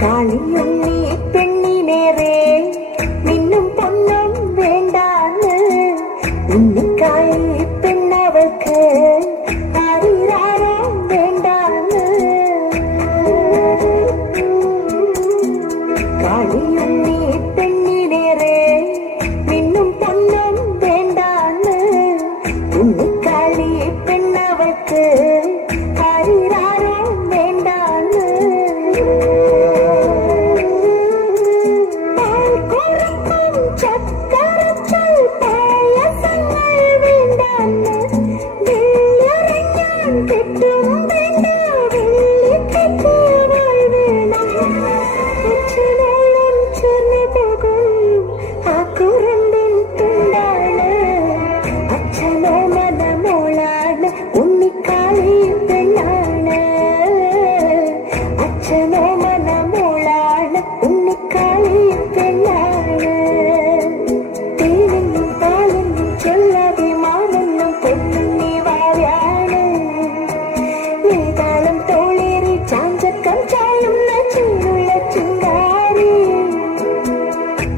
കാളിയുണ്ണി പെണ്ണിനേറെ മിന്നും പൊന്നും വേണ്ടാന്ന് ഉണ്ണിക്കാളി പെണ്ണവൾക്ക് ആരിരാരും വേണ്ടാന്ന് കാളിയുണ്ണി പെണ്ണിനേറെ മിന്നും പൊന്നും വേണ്ടാന്ന് ഉണ്ണിക്കാളി പെണ്ണവൾക്ക് ആരിരാരും വേണ്ടാന്ന് ചക്കരച്ചൽ പായസങ്ങൾ വേണ്ടാന്ന് വെള്ളിറങ്ങാൻ കെട്ടും വേണ്ട വെള്ളിക്കെട്ടുകൾ വേണം അച്ഛനോളം ചൊന്നു പോകും ആ കുറുമ്പിൻ തുണ്ടാണ് അച്ഛനോ മനമോളാണ് ഉണ്ണിക്കാളി പെണ്ണാണ് അച്ഛനോ മനമോളാണ് ഉണ്ണിക്കാളി പെണ്ണാണ് തേനെന്നും പാലെന്നും ചൊല്ലാതെ മാനെന്നും പൊന്നി വാഴാണ് വേതാളം തോളേറി ചാഞ്ചക്കം ചായുന്ന ചൂടുള്ള ചിങ്കാരി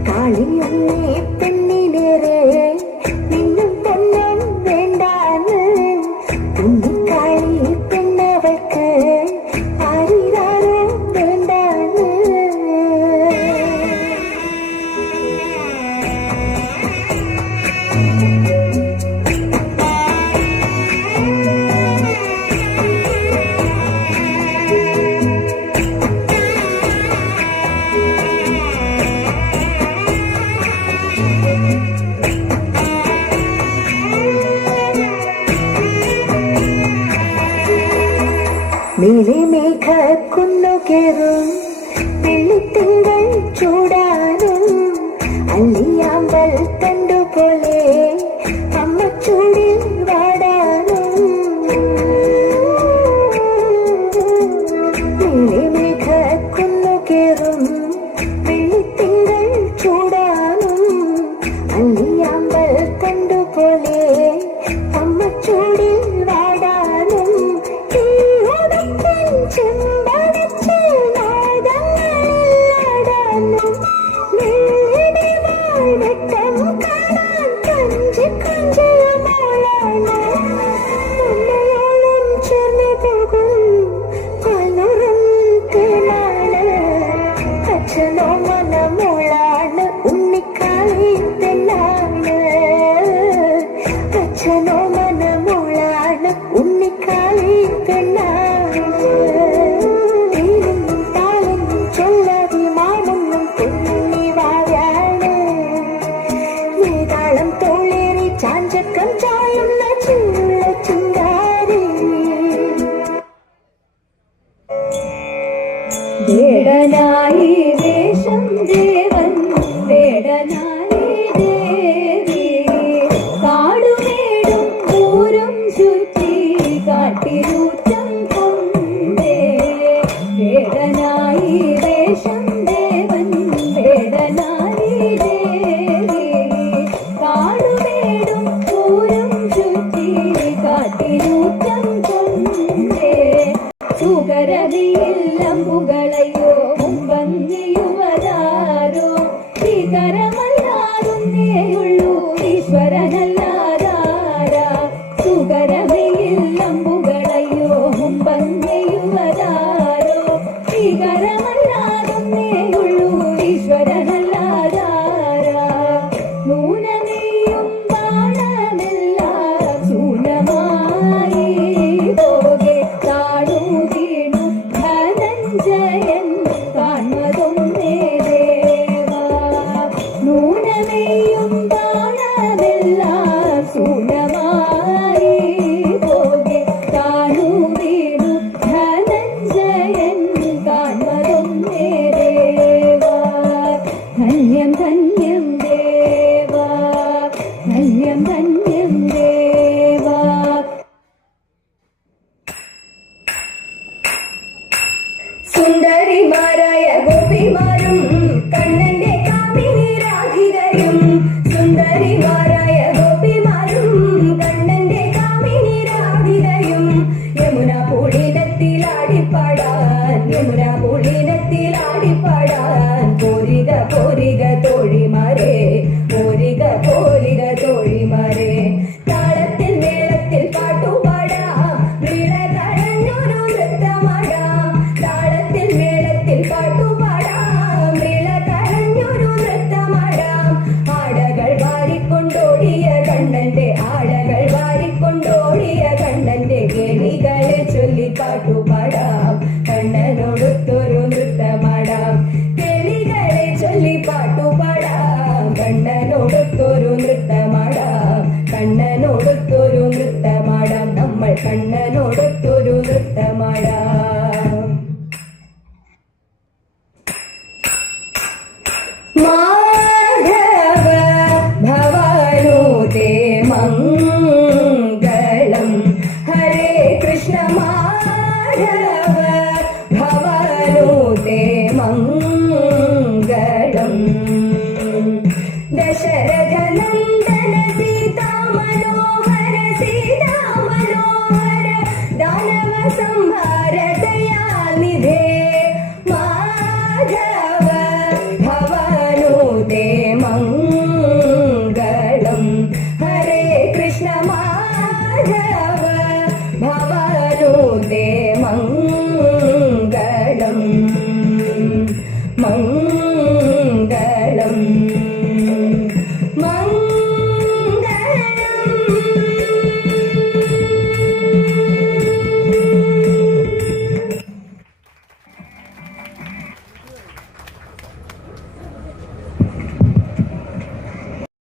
കാളിയുണ്ണി പെണ്ണിനേറെ മിന്നും പൊന്നും വേണ്ടാന്ന് ഉണ്ണിക്കാളി പെണ്ണവൾക്ക് ആരിരാരും വേണ്ടാന്ന് നീലി മേഘ കുന്നുകേറും വെള്ളിത്തിങ്കൾ ചൂടാനും അല്ലിയാമ്പൽ തണ്ടുപോലെ അമ്മ ചൂടിൽ വാടാനും നീലി മേഘ കുന്നുകേറും വെള്ളിത്തിങ്കൾ ചൂടാനും അല്ലിയാമ്പൽ തണ്ടുപോലെ അമ്മ ചൂടിൽ വാടാനും ചെമ്പടച്ചിൽ നാദങ്ങളിലാടാനും വെട്ടം കാണാൻ കഞ്ചി കഞ്ചിയ മോളാണ് അമ്മയോളം ചേർന്ന് പോകും പലരും തേനാണ് അച്ഛനോ മനമോളാണ് ഉണ്ണിക്കാളി പെണ്ണാണ് അച്ഛനോ മനമോളാണ് ഉണ്ണിക്കാളി പെണ്ണാണ് ചാഞ്ചക്കം ചായുന്ന ചൂടുള്ള ചിങ്കാരി വേടനായി വേഷം ദേവൻ വേടനായി ദേവി കാടുമേടും ദൂരം ചുറ്റി കാട്ടിലൂറ്റം കൊണ്ടേ വേടനായി വേഷം ദേവൻ വേടനായി ദേവി കാടുമേടും കാട്ടിലൂറ്റം കൊണ്ടേ സുകരതിയില്ലമ്പുകളയോ മുമ്പന്നിയുവതാരോ ശ്രീകരമല്ലാതുന്നേയുള്ളൂ ഈശ്വരനല്ലാതാരാ സുകരതിയില്ലമ്പുകളയോ മുമ്പന്നിയുവതാരോ ശ്രീകരമല്ലാതുന്നേയുള്ളൂ ഈശ്വരനല്ലാതാരാ നൂനനെയും ബാണമെല്ലാം സൂനമായി പോകെ താണു വീണു ധനഞ്ജയൻ കാൺമതൊന്നേ ദേവാ നൂനനെയും ബാണമെല്ലാം സൂനമായി പോകെ താണു വീണു ധനഞ്ജയൻ കാൺമതൊന്നേ ദേവാ ധന്യം ധന്യം ദേവാ ധന്യം ധന്യം ദേവാ സുന്ദരിമാരായ ഗോപിമാരും കണ്ണന്റെ കാമിനിരാധികരും സുന്ദരിമാരായ ഗോപിമാരും കണ്ണന്റെ കാമിനിരാധികരും യമുന പൂളിനത്തിലാടിപ്പാടാൻ യമുന പൂളി ഈണത്തിലാടിപ്പാടാൻ പോരിക പോരിക തോഴിമാരെ, പോരിക പോരിക തോഴിമാരെ. താളത്തിൽ മേളത്തിൽ പാട്ടുപാടാം, വിള കളഞ്ഞൊരു നൃത്തമാടാം. താളത്തിൽ മേളത്തിൽ പാട്ടുപാടാം, വിള കളഞ്ഞൊരു നൃത്തമാടാം. ആടകൾ വാരിക്കൊണ്ടോടിയ കണ്ണന്റെ, ആടകൾ വാരിക്കൊണ്ടോടിയ കണ്ണന്റെ കേളികളെ ചൊല്ലി പാട്ടുപാടാം, കണ്ണനോടൊത്തൊരു നൃത്തമാടാം. കേളികളെ ചൊല്ലി പാട്ടുപാടാം, കണ്ണനോടൊത്തൊരു നൃത്തമാടാം, കണ്ണനോടൊത്തൊരു നൃത്തമാടാം. നമ്മൾ കണ്ണനോടൊത്തൊരു നൃത്തമാടാം. മാധവ ഭവാനുതേ മംഗളം, ഹരേ കൃഷ്ണ മാധവ ഭവാനുതേ മംഗളം. ദശരഥ